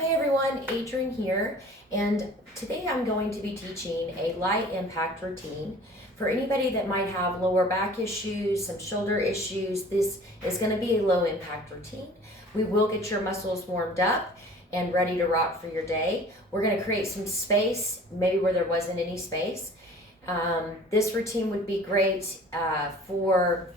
Hi everyone, Adrienne here, and today I'm going to be teaching a light impact routine. For anybody that might have lower back issues, some shoulder issues, this is going to be a low impact routine. We will get your muscles warmed up and ready to rock for your day. We're going to create some space, maybe where there wasn't any space. This routine would be great for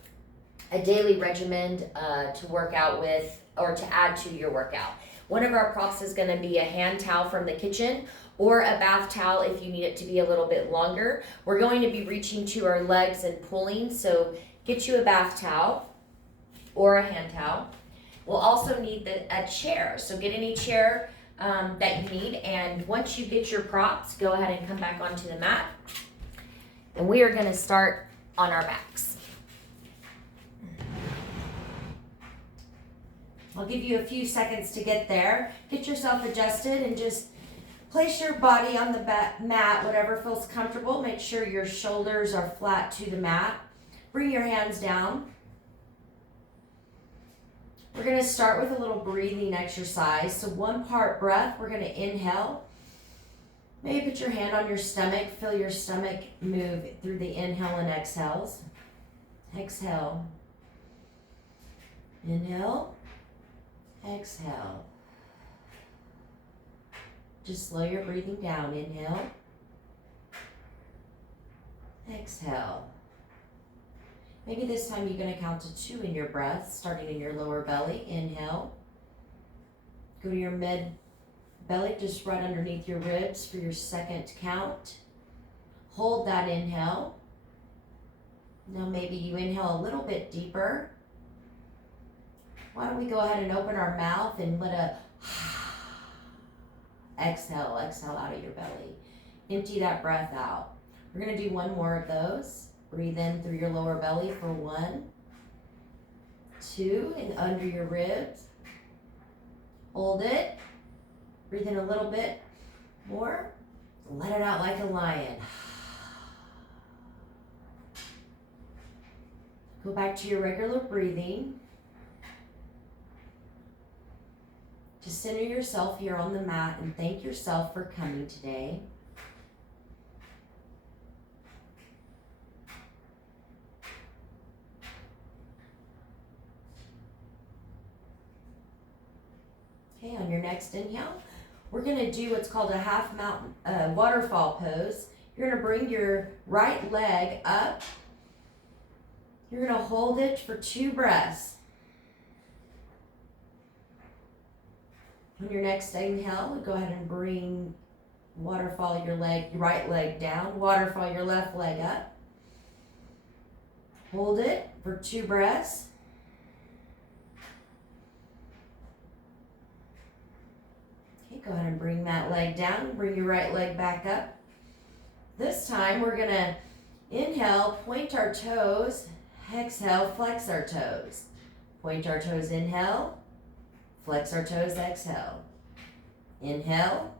a daily regimen to work out with or to add to your workout. One of our props is going to be a hand towel from the kitchen or a bath towel if you need it to be a little bit longer. We're going to be reaching to our legs and pulling, so get you a bath towel or a hand towel. We'll also need a chair, so get any chair that you need, and once you get your props, go ahead and come back onto the mat. And we are going to start on our backs. I'll give you a few seconds to get there. Get yourself adjusted and just place your body on the mat, whatever feels comfortable. Make sure your shoulders are flat to the mat. Bring your hands down. We're going to start with a little breathing exercise. So 1 part breath, we're going to inhale. Maybe put your hand on your stomach. Feel your stomach move through the inhale and exhales. Exhale. Inhale. Exhale. Just slow your breathing down. Inhale. Exhale. Maybe this time you're going to count to 2 in your breath, starting in your lower belly. Inhale. Go to your mid belly, just right underneath your ribs for your second count. Hold that inhale. Now maybe you inhale a little bit deeper. Why don't we go ahead and open our mouth and let a exhale out of your belly. Empty that breath out. We're going to do 1 more of those. Breathe in through your lower belly for 1, 2, and under your ribs. Hold it. Breathe in a little bit more. Let it out like a lion. Go back to your regular breathing. Just center yourself here on the mat and thank yourself for coming today. Okay, on your next inhale, we're going to do what's called a half mountain waterfall pose. You're going to bring your right leg up. You're going to hold it for 2 breaths. On your next inhale, go ahead and bring waterfall your right leg down, waterfall your left leg up. Hold it for 2 breaths. Okay, go ahead and bring that leg down, bring your right leg back up. This time we're gonna inhale, point our toes, exhale, flex our toes. Point our toes, inhale. Flex our toes, exhale. Inhale.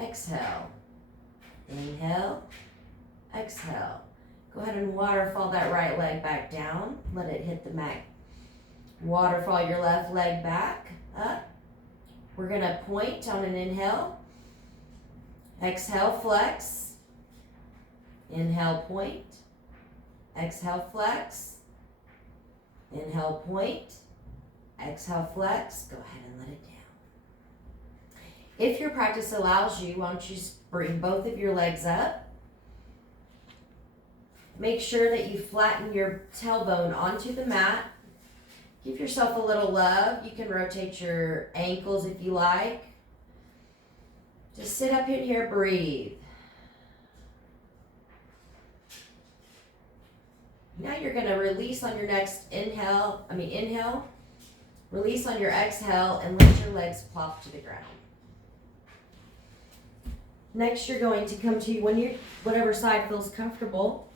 Exhale. Inhale. Exhale. Go ahead and waterfall that right leg back down. Let it hit the mat. Waterfall your left leg back up. We're going to point on an inhale. Exhale, flex. Inhale, point. Exhale, flex. Inhale, point. Exhale, flex. Go ahead and let it down. If your practice allows you, why don't you bring both of your legs up. Make sure that you flatten your tailbone onto the mat. Give yourself a little love. You can rotate your ankles if you like. Just sit up in here, breathe. Now you're going to release on your next inhale. Release on your exhale and let your legs plop to the ground. Next, you're going to come to whatever side feels comfortable.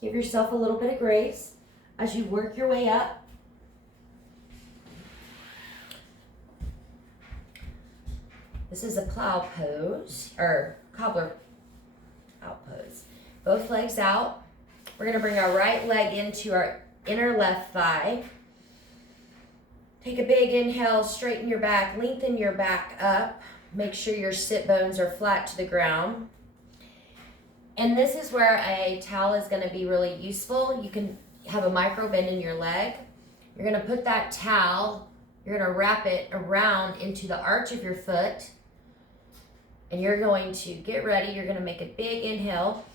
Give yourself a little bit of grace as you work your way up. This is a plow pose, or cobbler out pose. Both legs out. We're going to bring our right leg into our inner left thigh. Take a big inhale, straighten your back, lengthen your back up. Make sure your sit bones are flat to the ground. And this is where a towel is going to be really useful. You can have a micro bend in your leg. You're going to put that towel, you're going to wrap it around into the arch of your foot. And you're going to get ready. You're going to make a big inhale.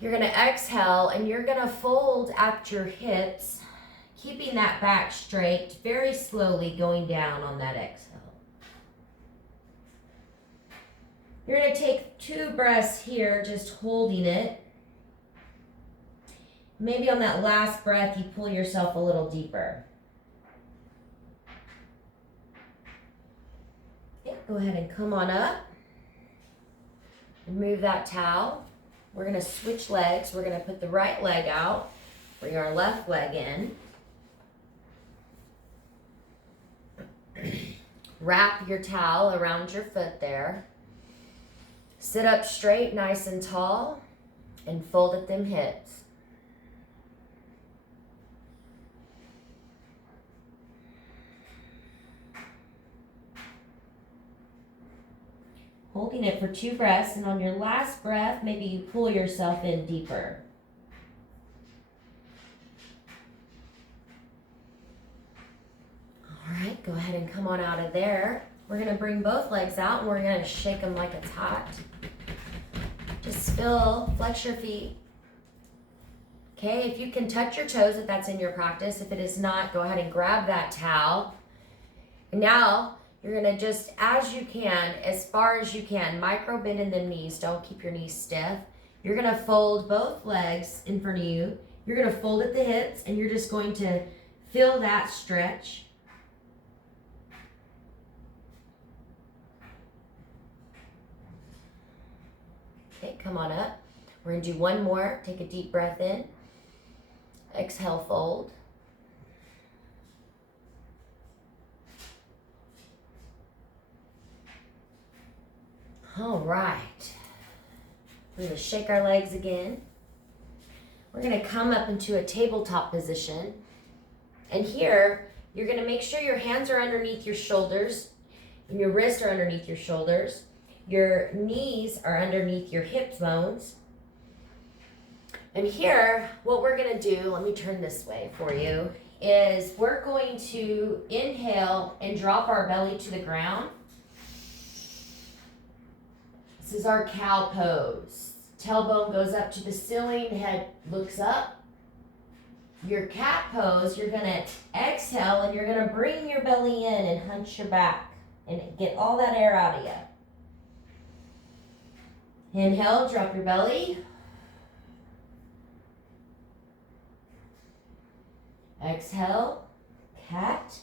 You're going to exhale, and you're going to fold at your hips, keeping that back straight, very slowly going down on that exhale. You're going to take 2 breaths here, just holding it. Maybe on that last breath, you pull yourself a little deeper. Yeah, go ahead and come on up. Remove that towel. We're going to switch legs. We're going to put the right leg out, bring our left leg in. Wrap your towel around your foot there. Sit up straight, nice and tall, and fold at them hips. Holding it for 2 breaths, and on your last breath, maybe you pull yourself in deeper. All right, go ahead and come on out of there. We're going to bring both legs out, and we're going to shake them like it's hot. Just flex your feet. Okay, if you can touch your toes, if that's in your practice. If it is not, go ahead and grab that towel. And now, you're going to just, as you can, as far as you can, micro bend in the knees. Don't keep your knees stiff. You're going to fold both legs in front of you. You're going to fold at the hips, and you're just going to feel that stretch. Okay, come on up. We're going to do one more. Take a deep breath in. Exhale, fold. All right. We're going to shake our legs again. We're going to come up into a tabletop position. And here, you're going to make sure your hands are underneath your shoulders and your wrists are underneath your shoulders. Your knees are underneath your hip bones. And here, what we're going to do, let me turn this way for you, is we're going to inhale and drop our belly to the ground. This is our cow pose. Tailbone goes up to the ceiling, head looks up. Your cat pose, you're going to exhale and you're going to bring your belly in and hunch your back and get all that air out of you. Inhale, drop your belly. Exhale, cat.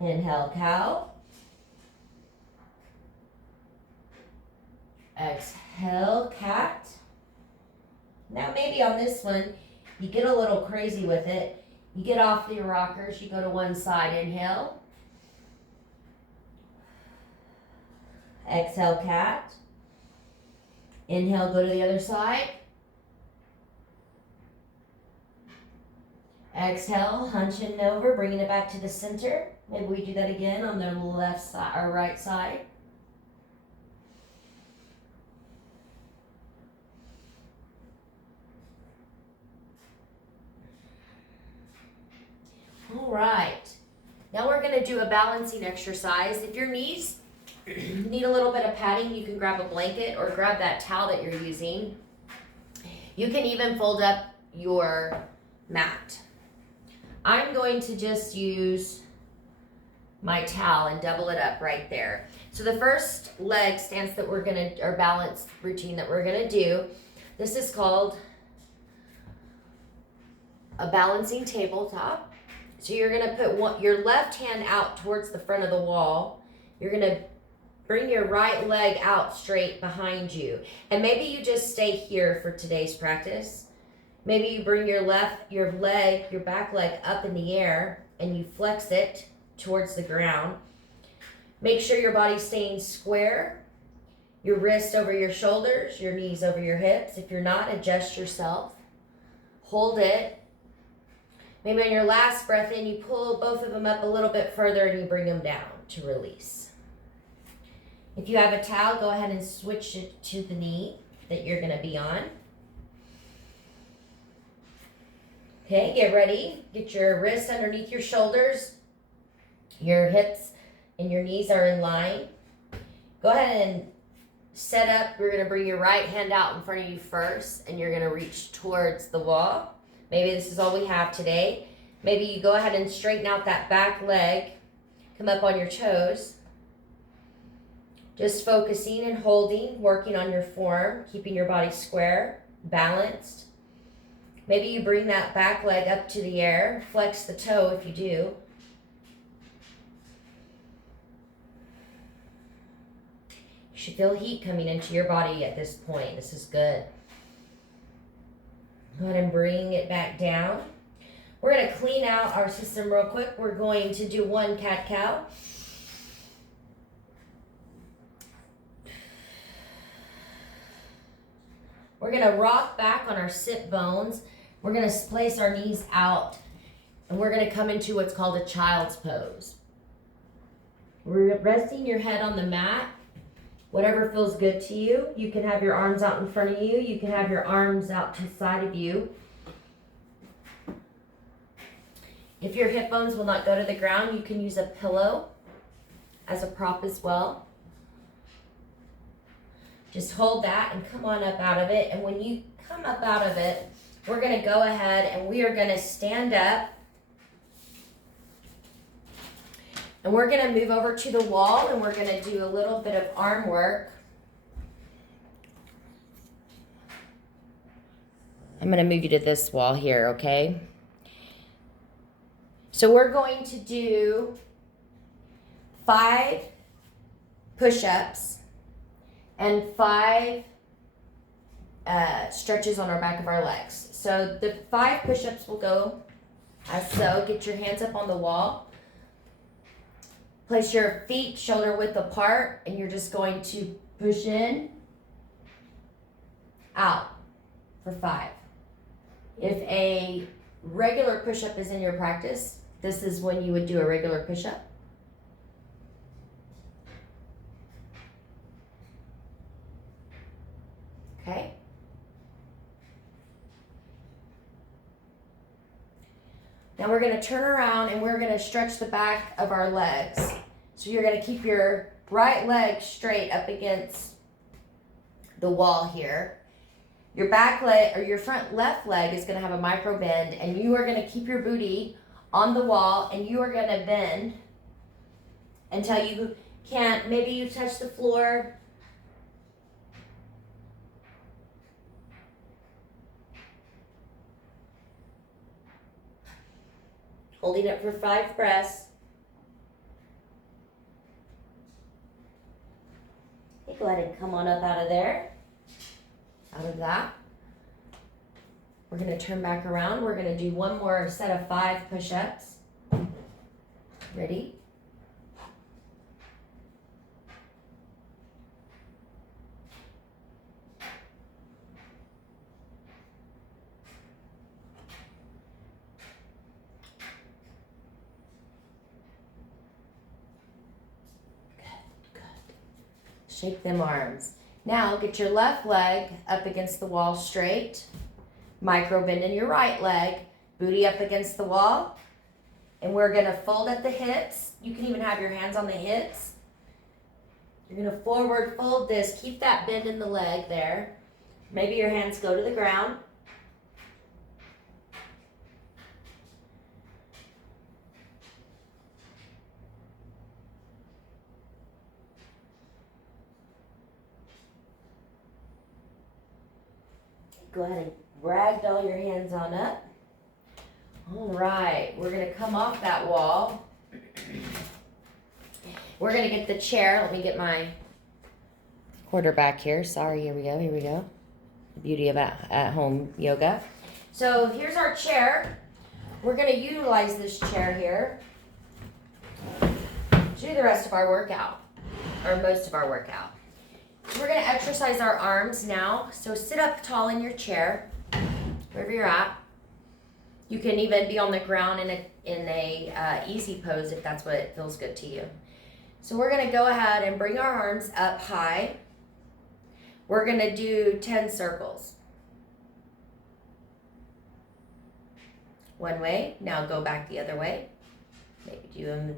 Inhale, cow. Exhale, cat. Now maybe on this one, you get a little crazy with it. You get off your rockers, you go to one side, inhale. Exhale, cat. Inhale, go to the other side. Exhale, hunching over, bringing it back to the center. Maybe we do that again on the left side or right side. All right. Now we're going to do a balancing exercise. If your knees need a little bit of padding, you can grab a blanket or grab that towel that you're using. You can even fold up your mat. I'm going to just use my towel and double it up right there. So the first leg stance that we're going to, or balance routine that we're going to do, this is called a balancing tabletop. So you're going to put your left hand out towards the front of the wall. You're going to bring your right leg out straight behind you. And maybe you just stay here for today's practice. Maybe you bring your back leg up in the air and you flex it towards the ground. Make sure your body's staying square. Your wrist over your shoulders, your knees over your hips. If you're not, adjust yourself. Hold it. Maybe on your last breath in, you pull both of them up a little bit further and you bring them down to release. If you have a towel, go ahead and switch it to the knee that you're going to be on. Okay, get ready. Get your wrists underneath your shoulders. Your hips and your knees are in line. Go ahead and set up. You're going to bring your right hand out in front of you first, and you're going to reach towards the wall. Maybe this is all we have today. Maybe you go ahead and straighten out that back leg. Come up on your toes. Just focusing and holding, working on your form, keeping your body square, balanced. Maybe you bring that back leg up to the air. Flex the toe if you do. You should feel heat coming into your body at this point. This is good. Go ahead and bring it back down. We're going to clean out our system real quick. We're going to do one cat-cow. We're going to rock back on our sit bones. We're going to place our knees out, and we're going to come into what's called a child's pose. We're resting your head on the mat, whatever feels good to you. You can have your arms out in front of you. You can have your arms out to the side of you. If your hip bones will not go to the ground, you can use a pillow as a prop as well. Just hold that and come on up out of it. And when you come up out of it, we're going to go ahead and we are going to stand up. And we're going to move over to the wall and we're going to do a little bit of arm work. I'm going to move you to this wall here, okay? So we're going to do 5 push-ups and 5 stretches on our back of our legs. So the 5 push-ups will go as so. Get your hands up on the wall. Place your feet shoulder width apart, and you're just going to push in, out for 5. If a regular push-up is in your practice, this is when you would do a regular push-up. Okay. Now we're going to turn around and we're going to stretch the back of our legs. So you're going to keep your right leg straight up against the wall here. Your back leg or your front left leg is going to have a micro bend, and you are going to keep your booty on the wall, and you are going to bend until you can't, maybe you touch the floor. Holding it for 5 breaths. Okay, go ahead and come on up out of there. Out of that. We're going to turn back around. We're going to do one more set of 5 push-ups. Ready? Shake them arms. Now get your left leg up against the wall straight. Micro bend in your right leg. Booty up against the wall. And we're going to fold at the hips. You can even have your hands on the hips. You're going to forward fold this. Keep that bend in the leg there. Maybe your hands go to the ground. Go ahead and ragdoll your hands on up. All right, we're going to come off that wall. We're going to get the chair. Let me get my quarterback here. Sorry, here we go. The beauty of at-home yoga. So here's our chair. We're going to utilize this chair here to do the rest of our workout, or most of our workout. We're going to exercise our arms now. So sit up tall in your chair, wherever you're at. You can even be on the ground in a easy pose if that's what feels good to you. So we're gonna go ahead and bring our arms up high. We're gonna do 10 circles. One way, now go back the other way. Maybe do them.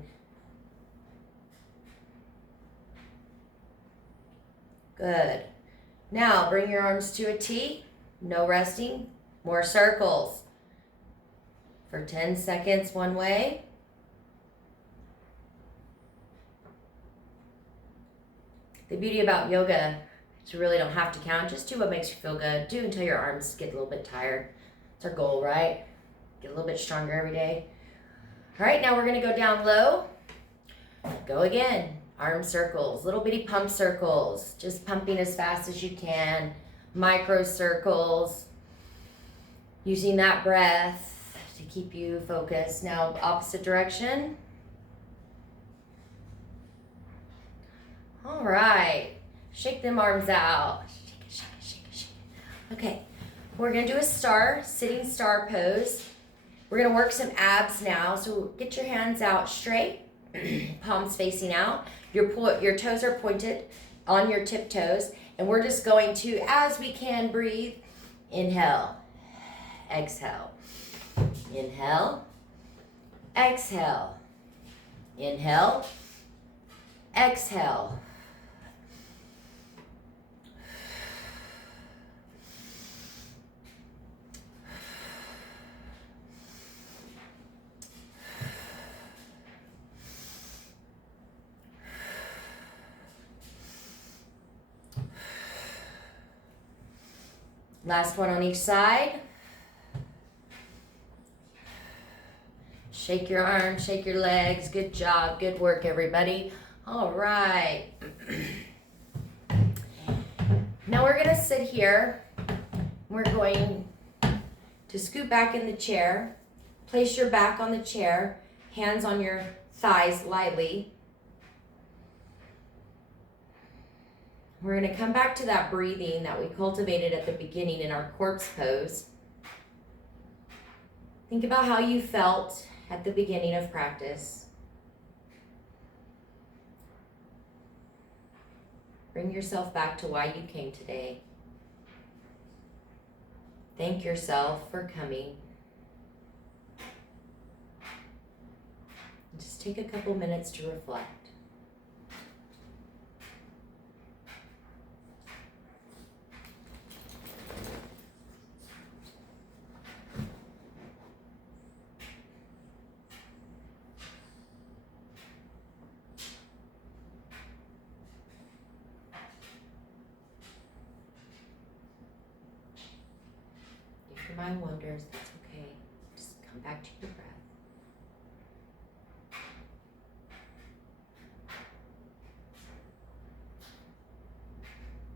Good. Now bring your arms to a T, no resting, more circles. For 10 seconds one way. The beauty about yoga is you really don't have to count, just do what makes you feel good. Do until your arms get a little bit tired. It's our goal, right? Get a little bit stronger every day. All right, now we're gonna go down low. Go again. Arm circles, little bitty pump circles, just pumping as fast as you can. Micro circles, using that breath to keep you focused. Now, opposite direction. All right, shake them arms out. Shake it, shake it, shake it, shake it. Okay, we're gonna do a sitting star pose. We're gonna work some abs now, so get your hands out straight, palms facing out. Your toes are pointed on your tiptoes, and we're just going to, as we can, breathe. Inhale, exhale, inhale, exhale, inhale, exhale. Last one on each side. Shake your arms, shake your legs. Good job, good work, everybody. All right. Now we're gonna sit here. We're going to scoot back in the chair. Place your back on the chair, hands on your thighs lightly. We're going to come back to that breathing that we cultivated at the beginning in our corpse pose. Think about how you felt at the beginning of practice. Bring yourself back to why you came today. Thank yourself for coming. Just take a couple minutes to reflect. If your mind wanders, that's okay. Just come back to your breath.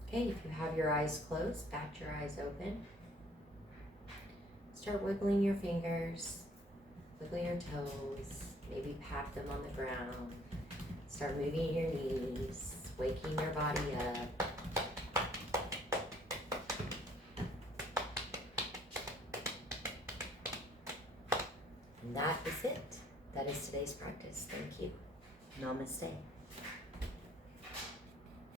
Okay, if you have your eyes closed, bat your eyes open. Start wiggling your fingers, wiggle your toes, maybe pat them on the ground. Start moving your knees, waking your body up. And that is it. That is today's practice. Thank you. Namaste.